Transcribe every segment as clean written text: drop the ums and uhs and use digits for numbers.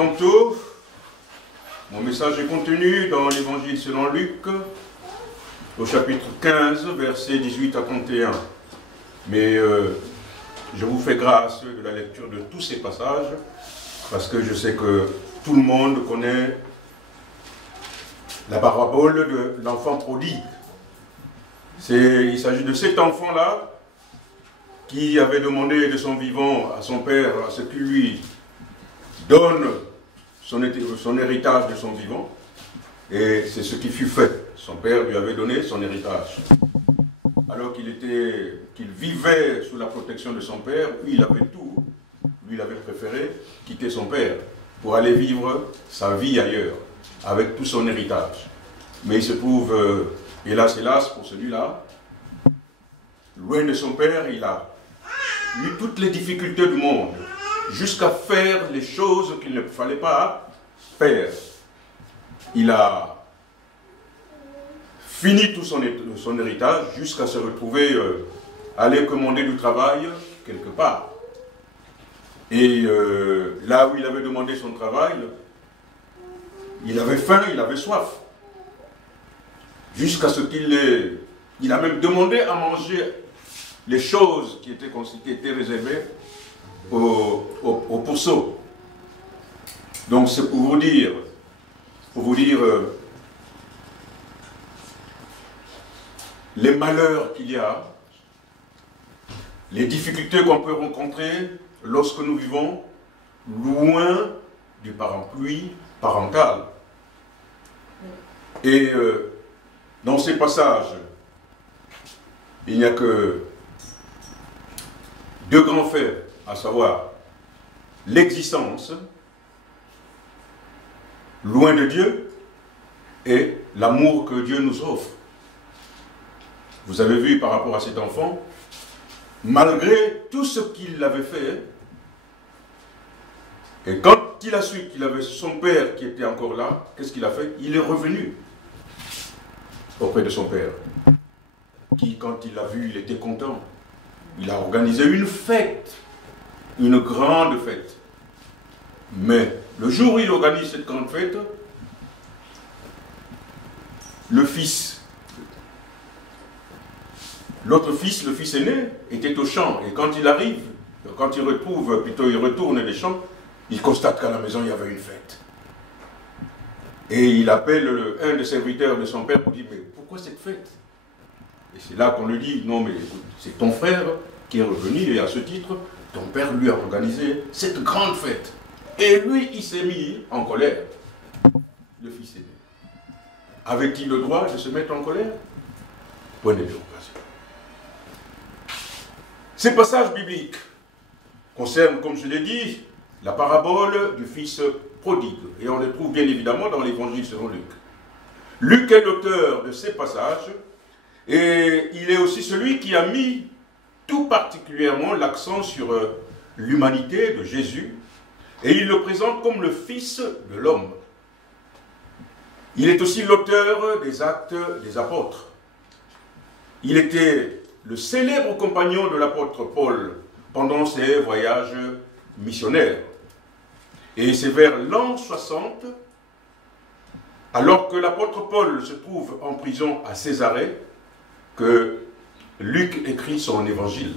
tantôt, mon message est contenu dans l'évangile selon Luc, au chapitre 15, versets 18 à 31. Mais je vous fais grâce de la lecture de tous ces passages, parce que je sais que tout le monde connaît la parabole de l'enfant prodigue. Il s'agit de cet enfant-là qui avait demandé de son vivant à son père à ce qu'il lui donne son héritage de son vivant. Et c'est ce qui fut fait. Son père lui avait donné son héritage. Alors qu'il vivait sous la protection de son père, lui il avait tout. Lui il avait préféré quitter son père pour aller vivre sa vie ailleurs, avec tout son héritage. Mais il se trouve, hélas pour celui-là, loin de son père, il a eu toutes les difficultés du monde, jusqu'à faire les choses qu'il ne fallait pas faire. Il a fini tout son héritage jusqu'à se retrouver aller commander du travail quelque part. Et là où il avait demandé son travail, il avait faim, il avait soif. Jusqu'à ce il a même demandé à manger les choses qui étaient réservées aux pourceaux. Donc c'est pour vous dire les malheurs qu'il y a, les difficultés qu'on peut rencontrer lorsque nous vivons loin du parapluie parental. Et dans ces passages, il n'y a que deux grands faits, à savoir l'existence loin de Dieu et l'amour que Dieu nous offre. Vous avez vu par rapport à cet enfant, malgré tout ce qu'il avait fait, et quand il a su qu'il avait son père qui était encore là, qu'est-ce qu'il a fait? Il est revenu auprès de son père, qui, quand il l'a vu, il était content. Il a organisé une fête, une grande fête. Mais le jour où il organise cette grande fête, le fils, l'autre fils, le fils aîné, était au champ. Et quand il arrive, quand il retourne des champs, il constate qu'à la maison, il y avait une fête. Et il appelle un des serviteurs de son père pour dire, mais pourquoi cette fête? Et c'est là qu'on lui dit, non mais écoute, c'est ton frère qui est revenu et à ce titre, ton père lui a organisé cette grande fête. Et lui, il s'est mis en colère, le fils aîné. Avait-il le droit de se mettre en colère? Prenez l'occasion. Ces passages bibliques concernent, comme je l'ai dit, la parabole du fils prodigue. Et on les trouve bien évidemment dans l'évangile selon Luc. Luc est l'auteur de ces passages et il est aussi celui qui a mis tout particulièrement l'accent sur l'humanité de Jésus et il le présente comme le fils de l'homme. Il est aussi l'auteur des Actes des Apôtres. Il était le célèbre compagnon de l'apôtre Paul pendant ses voyages missionnaires. Et c'est vers l'an 60, alors que l'apôtre Paul se trouve en prison à Césarée, que Luc écrit son évangile.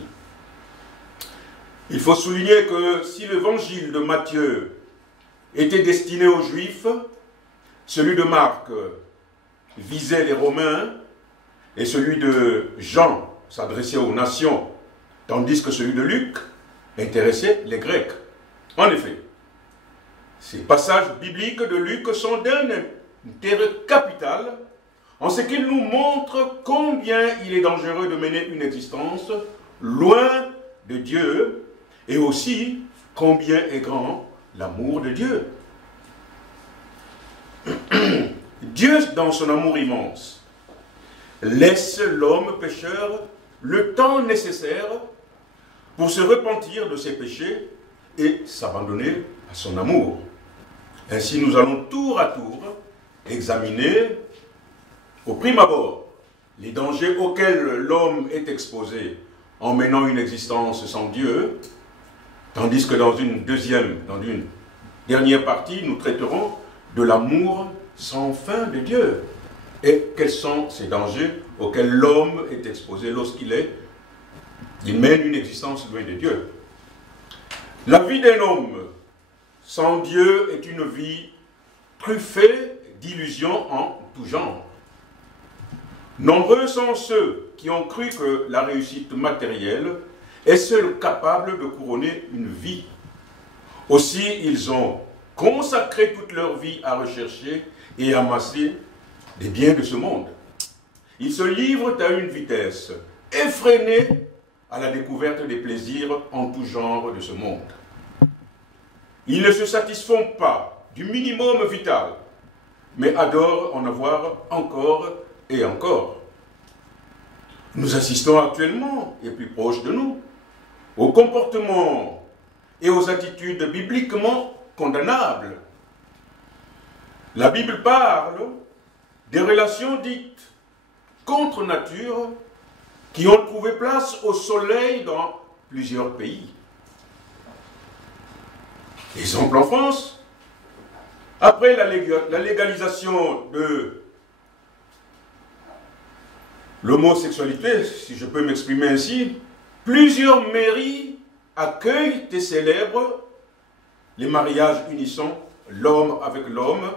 Il faut souligner que si l'évangile de Matthieu était destiné aux Juifs, celui de Marc visait les Romains et celui de Jean s'adressait aux nations, tandis que celui de Luc intéressait les Grecs. En effet, ces passages bibliques de Luc sont d'un intérêt capital en ce qu'ils nous montrent combien il est dangereux de mener une existence loin de Dieu et aussi combien est grand l'amour de Dieu. Dieu, dans son amour immense, laisse l'homme pécheur le temps nécessaire pour se repentir de ses péchés et s'abandonner à son amour. Ainsi, nous allons tour à tour examiner au prime abord les dangers auxquels l'homme est exposé en menant une existence sans Dieu, tandis que dans une dernière partie, nous traiterons de l'amour sans fin de Dieu. Et quels sont ces dangers auxquels l'homme est exposé lorsqu'il mène une existence loin de Dieu. La vie d'un homme sans Dieu est une vie truffée d'illusions en tout genre. Nombreux sont ceux qui ont cru que la réussite matérielle est seule capable de couronner une vie. Aussi, ils ont consacré toute leur vie à rechercher et amasser des biens de ce monde. Ils se livrent à une vitesse effrénée à la découverte des plaisirs en tout genre de ce monde. Ils ne se satisfont pas du minimum vital, mais adorent en avoir encore et encore. Nous assistons actuellement, et plus proche de nous, aux comportements et aux attitudes bibliquement condamnables. La Bible parle des relations dites contre nature qui ont trouvé place au soleil dans plusieurs pays. Exemple en France, après la légalisation de l'homosexualité, si je peux m'exprimer ainsi, plusieurs mairies accueillent et célèbrent les mariages unissant l'homme avec l'homme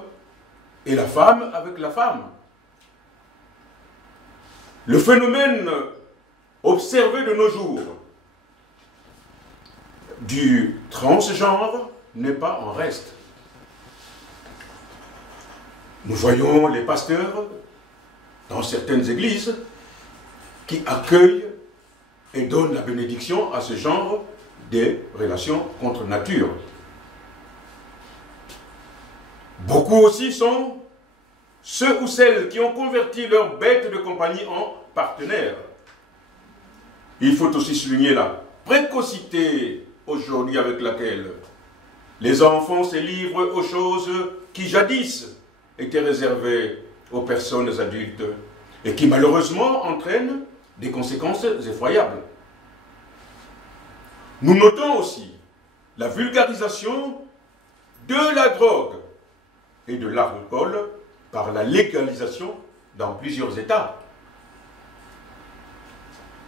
et la femme avec la femme. Le phénomène observé de nos jours du transgenre n'est pas en reste. Nous voyons les pasteurs dans certaines églises qui accueillent et donnent la bénédiction à ce genre de relations contre nature. Beaucoup aussi sont ceux ou celles qui ont converti leurs bêtes de compagnie en partenaires. Il faut aussi souligner la précocité aujourd'hui avec laquelle les enfants se livrent aux choses qui jadis étaient réservées aux personnes adultes et qui malheureusement entraînent des conséquences effroyables. Nous notons aussi la vulgarisation de la drogue et de l'alcool par la légalisation dans plusieurs États.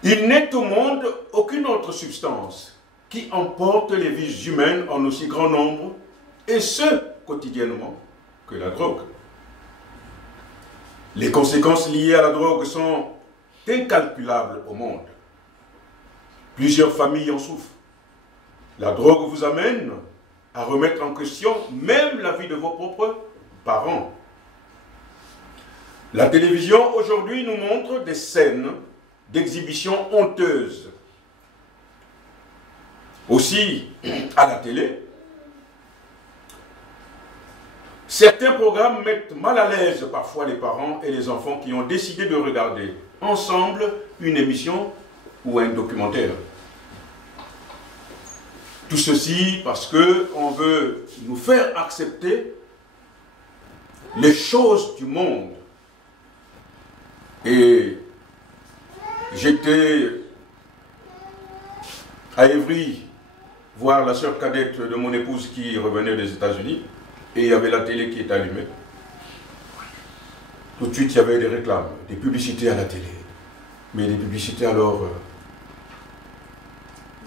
Il n'est au monde aucune autre substance qui emporte les vies humaines en aussi grand nombre, et ce, quotidiennement, que la drogue. Les conséquences liées à la drogue sont incalculables au monde. Plusieurs familles en souffrent. La drogue vous amène à remettre en question même la vie de vos propres parents. La télévision aujourd'hui nous montre des scènes d'exhibition honteuses. Aussi, à la télé, certains programmes mettent mal à l'aise parfois les parents et les enfants qui ont décidé de regarder ensemble une émission ou un documentaire. Tout ceci parce qu'on veut nous faire accepter les choses du monde. Et j'étais à Évry voir la sœur cadette de mon épouse qui revenait des États-Unis, et il y avait la télé qui était allumée. Tout de suite, il y avait des réclames, des publicités à la télé. Mais des publicités, alors,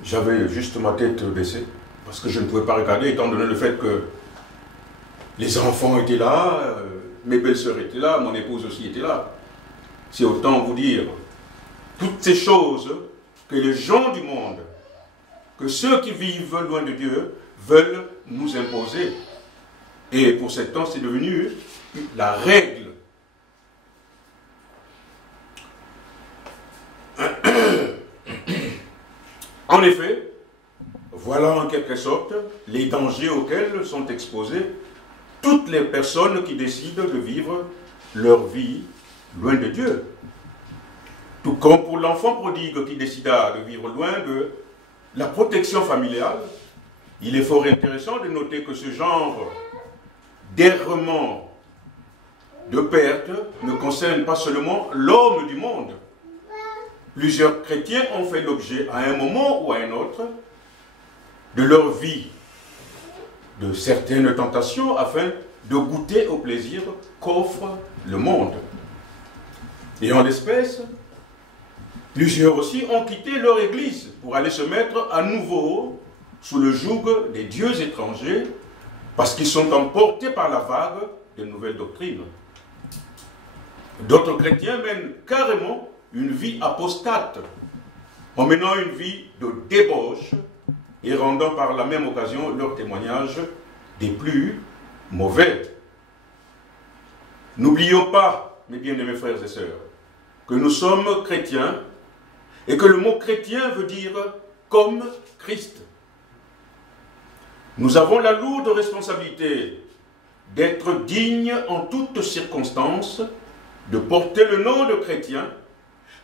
j'avais juste ma tête baissée, parce que je ne pouvais pas regarder, étant donné le fait que les enfants étaient là, mes belles-sœurs étaient là, mon épouse aussi était là. C'est autant vous dire toutes ces choses que les gens du monde, que ceux qui vivent loin de Dieu, veulent nous imposer. Et pour cet temps, c'est devenu la règle. En effet, voilà en quelque sorte les dangers auxquels sont exposées toutes les personnes qui décident de vivre leur vie loin de Dieu. Tout comme pour l'enfant prodigue qui décida de vivre loin de la protection familiale, il est fort intéressant de noter que ce genre d'errement, de perte, ne concerne pas seulement l'homme du monde. Plusieurs chrétiens ont fait l'objet, à un moment ou à un autre, de leur vie, de certaines tentations afin de goûter au plaisir qu'offre le monde. Et en l'espèce, plusieurs aussi ont quitté leur église pour aller se mettre à nouveau sous le joug des dieux étrangers parce qu'ils sont emportés par la vague des nouvelles doctrines. D'autres chrétiens mènent carrément une vie apostate, en menant une vie de débauche et rendant par la même occasion leur témoignage des plus mauvais. N'oublions pas, mes bien-aimés frères et sœurs, que nous sommes chrétiens et que le mot chrétien veut dire comme Christ. Nous avons la lourde responsabilité d'être dignes en toutes circonstances, de porter le nom de chrétien,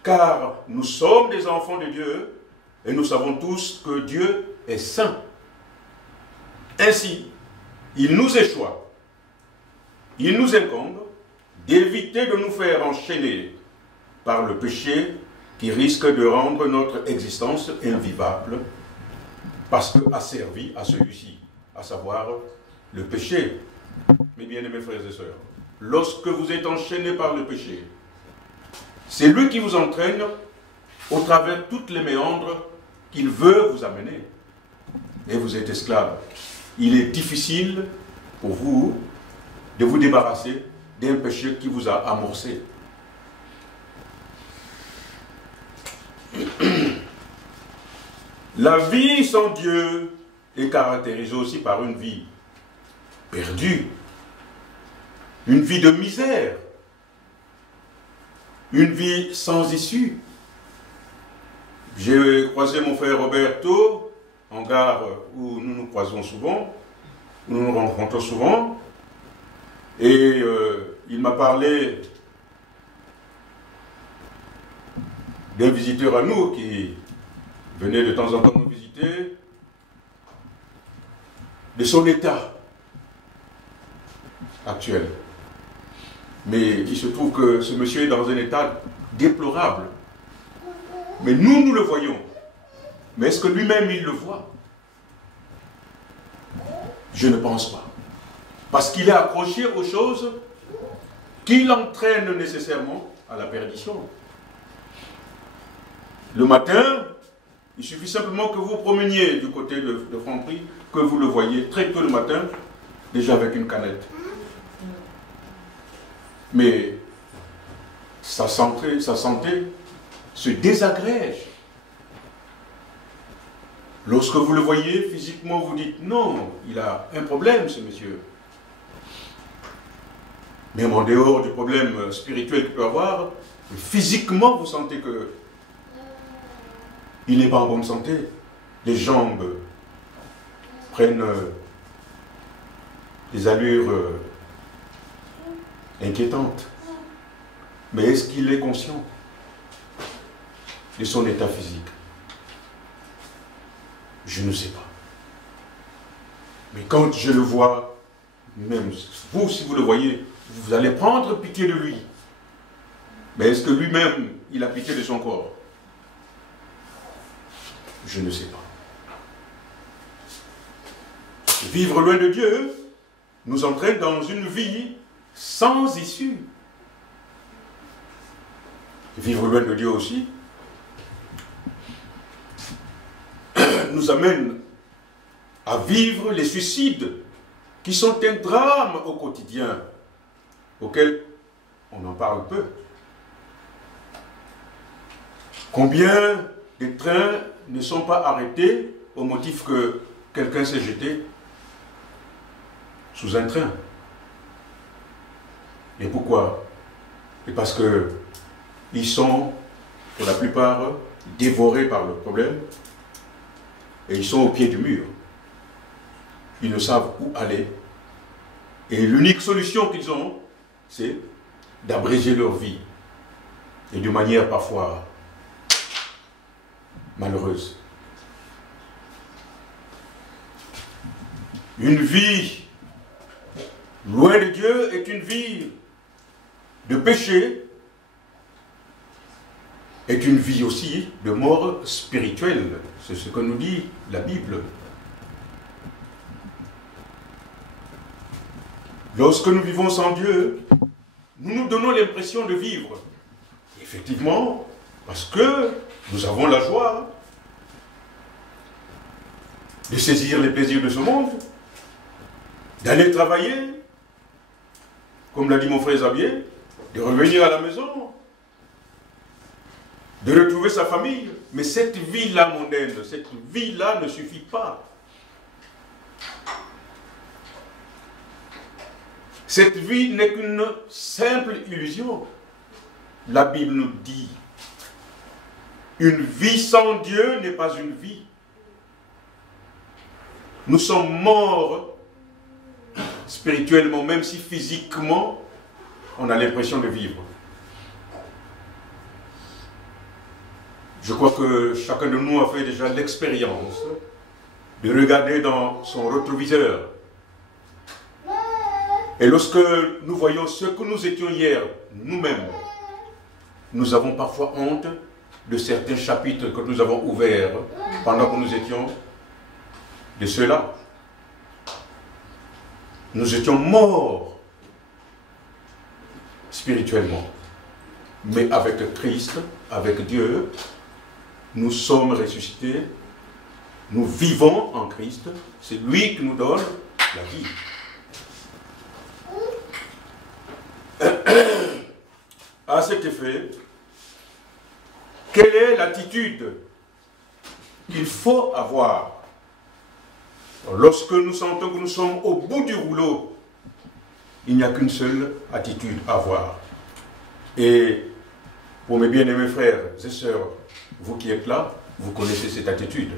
car nous sommes des enfants de Dieu et nous savons tous que Dieu est saint. Ainsi, il nous échoit, il nous incombe d'éviter de nous faire enchaîner par le péché qui risque de rendre notre existence invivable parce qu'asservie à celui-ci, à savoir le péché. Mes bien-aimés frères et sœurs, lorsque vous êtes enchaînés par le péché, c'est lui qui vous entraîne au travers toutes les méandres qu'il veut vous amener. Et vous êtes esclave. Il est difficile pour vous de vous débarrasser d'un péché qui vous a amorcé. La vie sans Dieu est caractérisée aussi par une vie perdue, une vie de misère, une vie sans issue. J'ai croisé mon frère Roberto en gare où nous nous croisons souvent, nous nous rencontrons souvent, et il m'a parlé d'un visiteur à nous qui venait de temps en temps nous visiter, de son état actuel. Mais il se trouve que ce monsieur est dans un état déplorable. Mais nous le voyons. Mais est-ce que lui-même, il le voit? Je ne pense pas. Parce qu'il est accroché aux choses qui l'entraînent nécessairement à la perdition. Le matin, il suffit simplement que vous vous promeniez du côté de Franprix, que vous le voyez très tôt le matin, déjà avec une canette. Mais sa santé se désagrège. Lorsque vous le voyez physiquement, vous dites non, il a un problème ce monsieur. Même en dehors du problème spirituel qu'il peut avoir, physiquement vous sentez que il n'est pas en bonne santé. Les jambes prennent des allures inquiétantes. Mais est-ce qu'il est conscient de son état physique? Je ne sais pas. Mais quand je le vois, même vous, si vous le voyez, vous allez prendre pitié de lui. Mais est-ce que lui-même, il a pitié de son corps? Je ne sais pas. Vivre loin de Dieu nous entraîne dans une vie sans issue. Vivre loin de Dieu aussi nous amène à vivre les suicides qui sont un drame au quotidien, auquel on en parle peu. Combien de trains ne sont pas arrêtés au motif que quelqu'un s'est jeté sous un train? Et pourquoi? Et parce que ils sont, pour la plupart, dévorés par le problème et ils sont au pied du mur. Ils ne savent où aller. Et l'unique solution qu'ils ont, c'est d'abréger leur vie. Et de manière parfois malheureuse. Une vie loin de Dieu est une vie de péché, est une vie aussi de mort spirituelle. C'est ce que nous dit la Bible. Lorsque nous vivons sans Dieu, nous nous donnons l'impression de vivre. Effectivement, parce que nous avons la joie de saisir les plaisirs de ce monde, d'aller travailler, comme l'a dit mon frère Xavier, de revenir à la maison, de retrouver sa famille. Mais cette vie-là mondaine, cette vie-là ne suffit pas. Cette vie n'est qu'une simple illusion. La Bible nous dit, une vie sans Dieu n'est pas une vie. Nous sommes morts spirituellement, même si physiquement, on a l'impression de vivre. Je crois que chacun de nous a fait déjà l'expérience de regarder dans son rétroviseur. Et lorsque nous voyons ce que nous étions hier, nous-mêmes, nous avons parfois honte de certains chapitres que nous avons ouverts pendant que nous étions de ceux-là. Nous étions morts spirituellement. Mais avec Christ, avec Dieu, nous sommes ressuscités. Nous vivons en Christ. C'est lui qui nous donne la vie. À cet effet, quelle est l'attitude qu'il faut avoir lorsque nous sentons que nous sommes au bout du rouleau? Il n'y a qu'une seule attitude à avoir. Et pour mes bien-aimés frères et sœurs, vous qui êtes là, vous connaissez cette attitude.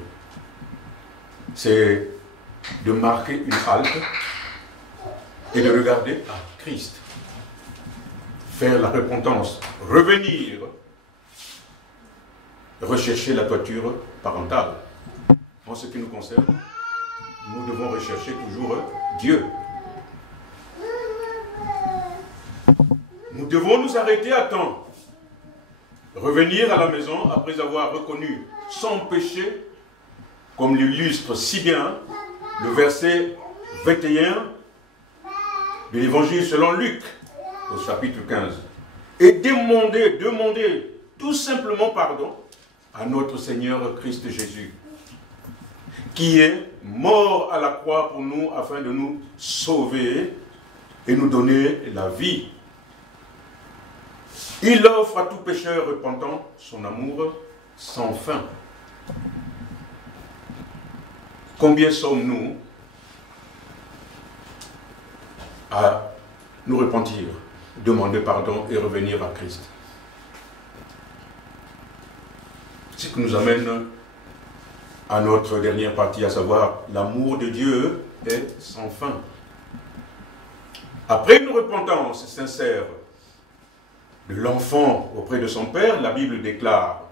C'est de marquer une halte et de regarder à Christ. Faire la repentance, revenir, rechercher la toiture parentale. En ce qui nous concerne, nous devons rechercher toujours Dieu. Nous devons nous arrêter à temps, revenir à la maison après avoir reconnu son péché, comme l'illustre si bien le verset 21 de l'évangile selon Luc, au chapitre 15, et demander tout simplement pardon à notre Seigneur Christ Jésus, qui est mort à la croix pour nous afin de nous sauver et nous donner la vie. Il offre à tout pécheur repentant son amour sans fin. Combien sommes-nous à nous repentir, demander pardon et revenir à Christ? Ce qui nous amène à notre dernière partie, à savoir l'amour de Dieu est sans fin. Après une repentance sincère de l'enfant auprès de son père, la Bible déclare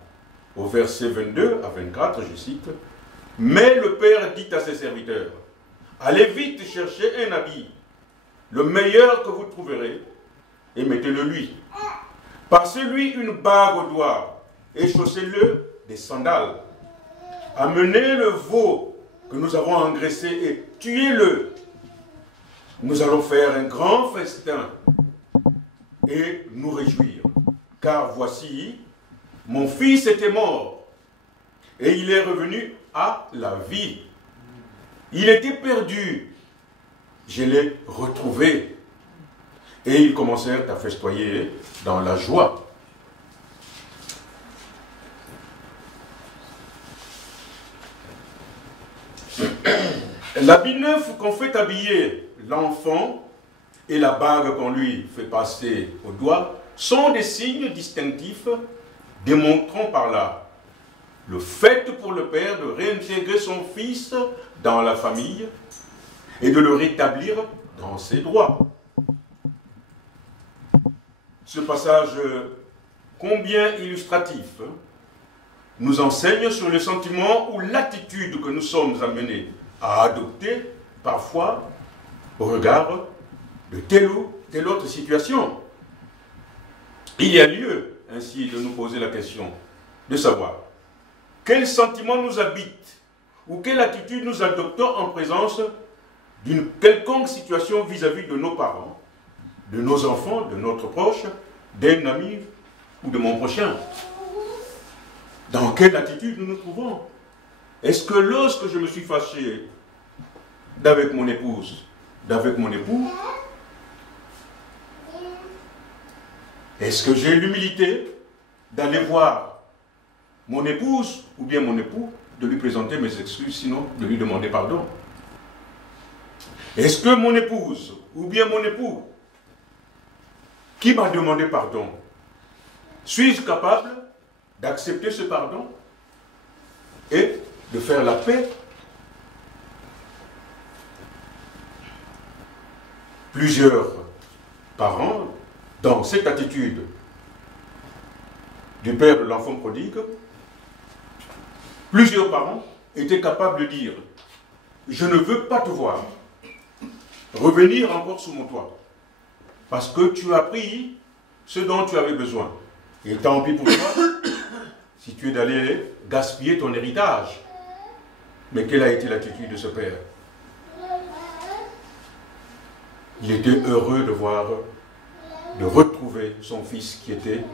au verset 22 à 24, je cite, « Mais le père dit à ses serviteurs, allez vite chercher un habit, le meilleur que vous trouverez, et mettez-le lui. Passez-lui une bague au doigt, et chaussez-le des sandales. Amenez le veau que nous avons engraissé et tuez-le. Nous allons faire un grand festin et nous réjouir. Car voici, mon fils était mort, et il est revenu à la vie. Il était perdu, je l'ai retrouvé. » Et ils commencèrent à festoyer dans la joie. L'habit neuf qu'on fait habiller l'enfant et la bague qu'on lui fait passer au doigt sont des signes distinctifs démontrant par là le fait pour le père de réintégrer son fils dans la famille et de le rétablir dans ses droits. Ce passage, combien illustratif, nous enseigne sur le sentiment ou l'attitude que nous sommes amenés à adopter, parfois, au regard de telle ou telle autre situation. Il y a lieu, ainsi, de nous poser la question, de savoir quel sentiment nous habite, ou quelle attitude nous adoptons en présence d'une quelconque situation vis-à-vis de nos parents, de nos enfants, de notre proche, d'un ami ou de mon prochain. Dans quelle attitude nous nous trouvons? Est-ce que lorsque je me suis fâché d'avec mon épouse, d'avec mon époux, est-ce que j'ai l'humilité d'aller voir mon épouse ou bien mon époux, de lui présenter mes excuses, sinon de lui demander pardon? Est-ce que mon épouse ou bien mon époux qui m'a demandé pardon, suis-je capable d'accepter ce pardon et de faire la paix? Plusieurs parents, dans cette attitude du père de l'enfant prodigue, plusieurs parents étaient capables de dire « Je ne veux pas te voir revenir encore sous mon toit, parce que tu as pris ce dont tu avais besoin. Et tant pis pour toi, si tu es d'aller gaspiller ton héritage. » Mais quelle a été l'attitude de ce père? Il était heureux de voir, de retrouver son fils qui était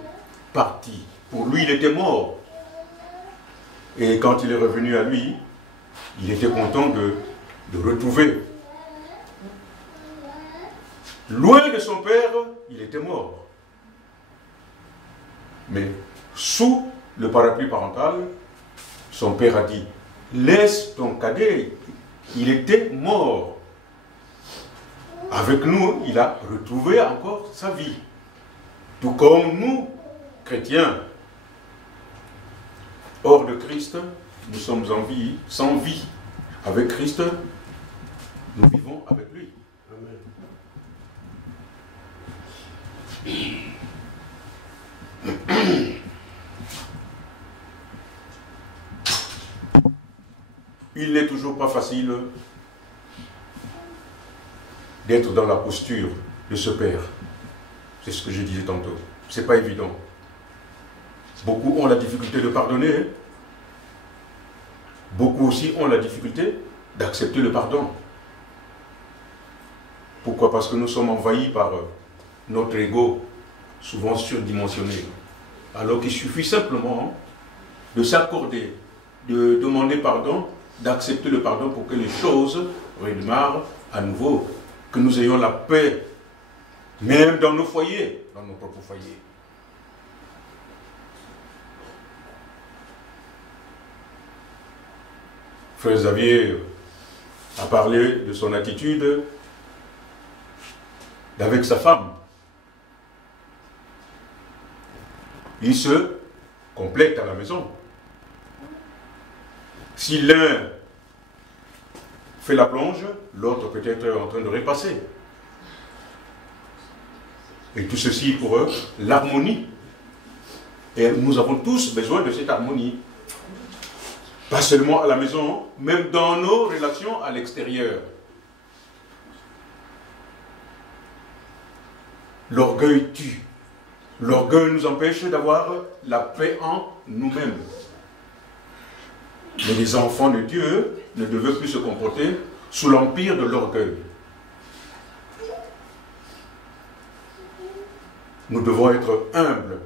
parti. Pour lui, il était mort. Et quand il est revenu à lui, il était content de retrouver. Loin de son père, il était mort. Mais sous le parapluie parental, son père a dit « Laisse ton cadet, il était mort. » Avec nous, il a retrouvé encore sa vie. Tout comme nous, chrétiens, hors de Christ, nous sommes en vie, sans vie. Avec Christ, nous vivons avec lui. Amen. Il n'est toujours pas facile d'être dans la posture de ce père. C'est ce que je disais tantôt. Ce n'est pas évident. Beaucoup ont la difficulté de pardonner. Beaucoup aussi ont la difficulté d'accepter le pardon. Pourquoi? Parce que nous sommes envahis par notre ego, souvent surdimensionné. Alors qu'il suffit simplement de s'accorder, de demander pardon, d'accepter le pardon pour que les choses redémarrent à nouveau, que nous ayons la paix, même dans nos foyers, dans nos propres foyers. Frère Xavier a parlé de son attitude avec sa femme. Ils se complètent à la maison. Si l'un fait la plonge, l'autre peut être en train de repasser. Et tout ceci pour eux, l'harmonie. Et nous avons tous besoin de cette harmonie. Pas seulement à la maison, même dans nos relations à l'extérieur. L'orgueil tue. L'orgueil nous empêche d'avoir la paix en nous-mêmes. Mais les enfants de Dieu ne devaient plus se comporter sous l'empire de l'orgueil. Nous devons être humbles.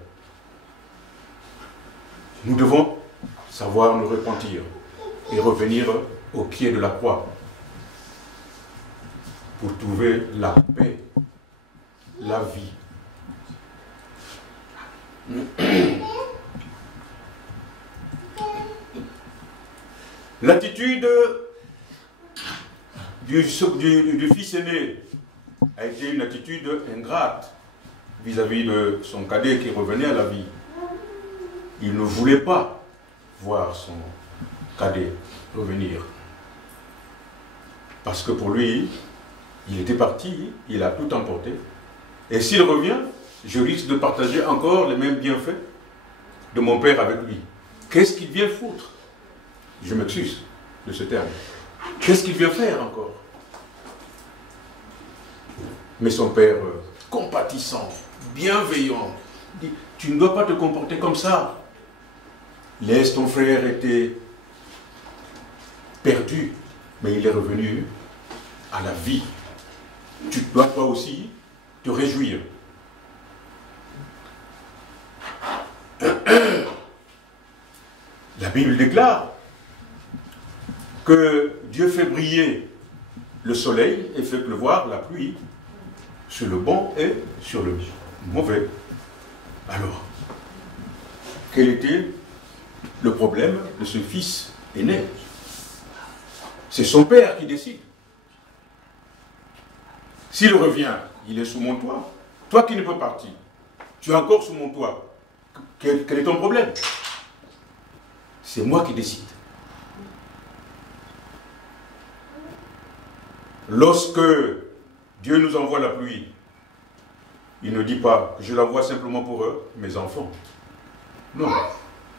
Nous devons savoir nous repentir et revenir au pied de la croix pour trouver la paix, la vie. L'attitude du fils aîné a été une attitude ingrate vis-à-vis de son cadet qui revenait à la vie. Il ne voulait pas voir son cadet revenir. Parce que pour lui, il était parti, il a tout emporté. Et s'il revient, je risque de partager encore les mêmes bienfaits de mon père avec lui. Qu'est-ce qu'il vient foutre? Je m'excuse de ce terme. Qu'est-ce qu'il vient faire encore? Mais son père, compatissant, bienveillant, dit, tu ne dois pas te comporter comme ça. Laisse ton frère être perdu, mais il est revenu à la vie. Tu dois toi aussi te réjouir. La Bible déclare que Dieu fait briller le soleil et fait pleuvoir la pluie sur le bon et sur le mauvais. Alors, quel était le problème de ce fils aîné? C'est son père qui décide. S'il revient, il est sous mon toit. Toi qui ne peux partir, tu es encore sous mon toit. Quel est ton problème? C'est moi qui décide. Lorsque Dieu nous envoie la pluie, il ne dit pas « je l'envoie simplement pour eux, mes enfants ». Non,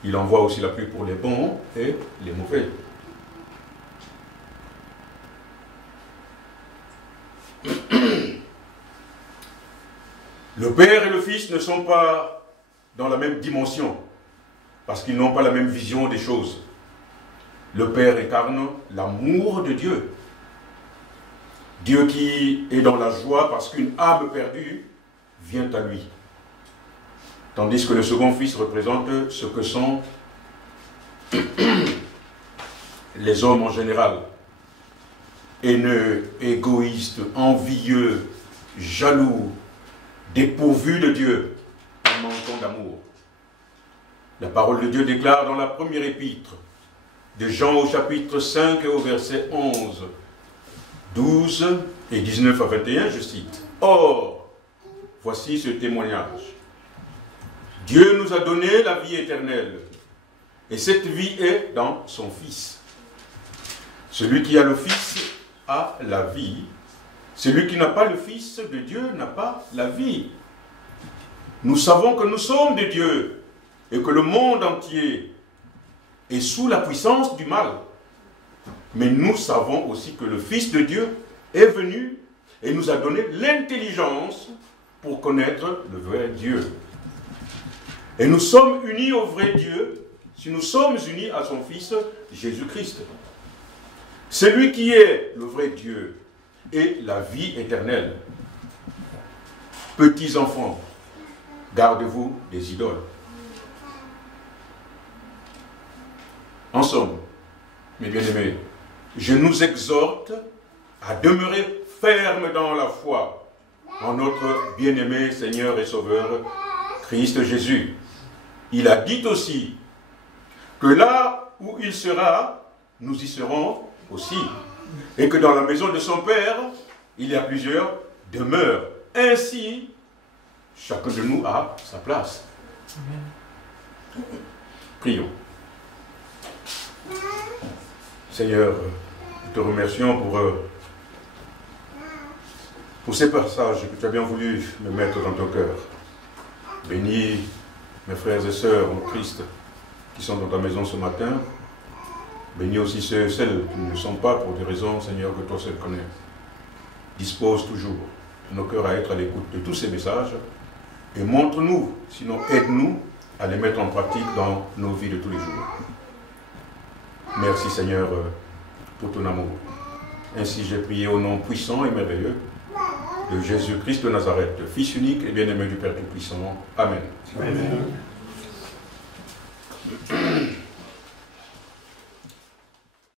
il envoie aussi la pluie pour les bons et les mauvais. Le Père et le Fils ne sont pas dans la même dimension, parce qu'ils n'ont pas la même vision des choses. Le Père incarne l'amour de Dieu. Dieu qui est dans la joie parce qu'une âme perdue vient à lui. Tandis que le second Fils représente ce que sont les hommes en général. Haineux, égoïstes, envieux, jaloux, dépourvus de Dieu, et manquant d'amour. La parole de Dieu déclare dans la première épître de Jean au chapitre 5 et au verset 11, 12 et 19 à 21, je cite. Or, voici ce témoignage. Dieu nous a donné la vie éternelle, et cette vie est dans son Fils. Celui qui a le Fils a la vie. Celui qui n'a pas le Fils de Dieu n'a pas la vie. Nous savons que nous sommes de Dieu et que le monde entier est sous la puissance du mal. Mais nous savons aussi que le Fils de Dieu est venu et nous a donné l'intelligence pour connaître le vrai Dieu. Et nous sommes unis au vrai Dieu si nous sommes unis à son Fils Jésus-Christ. Celui qui est le vrai Dieu et la vie éternelle. Petits enfants, gardez-vous des idoles. En somme, mes bien-aimés, je nous exhorte à demeurer fermes dans la foi en notre bien-aimé Seigneur et Sauveur, Christ Jésus. Il a dit aussi que là où il sera, nous y serons aussi. Et que dans la maison de son Père, il y a plusieurs demeures. Ainsi, chacun de nous a sa place. Amen. Prions. Seigneur, nous te remercions pour ces passages que tu as bien voulu me mettre dans ton cœur. Bénis mes frères et sœurs en Christ qui sont dans ta maison ce matin. Bénis aussi ceux et celles qui ne sont pas pour des raisons, Seigneur, que toi seul connais. Dispose toujours nos cœurs à être à l'écoute de tous ces messages et montre-nous, sinon aide-nous à les mettre en pratique dans nos vies de tous les jours. Merci Seigneur pour ton amour. Ainsi j'ai prié au nom puissant et merveilleux de Jésus-Christ de Nazareth, Fils unique et bien-aimé du Père Tout-Puissant. Amen. Amen.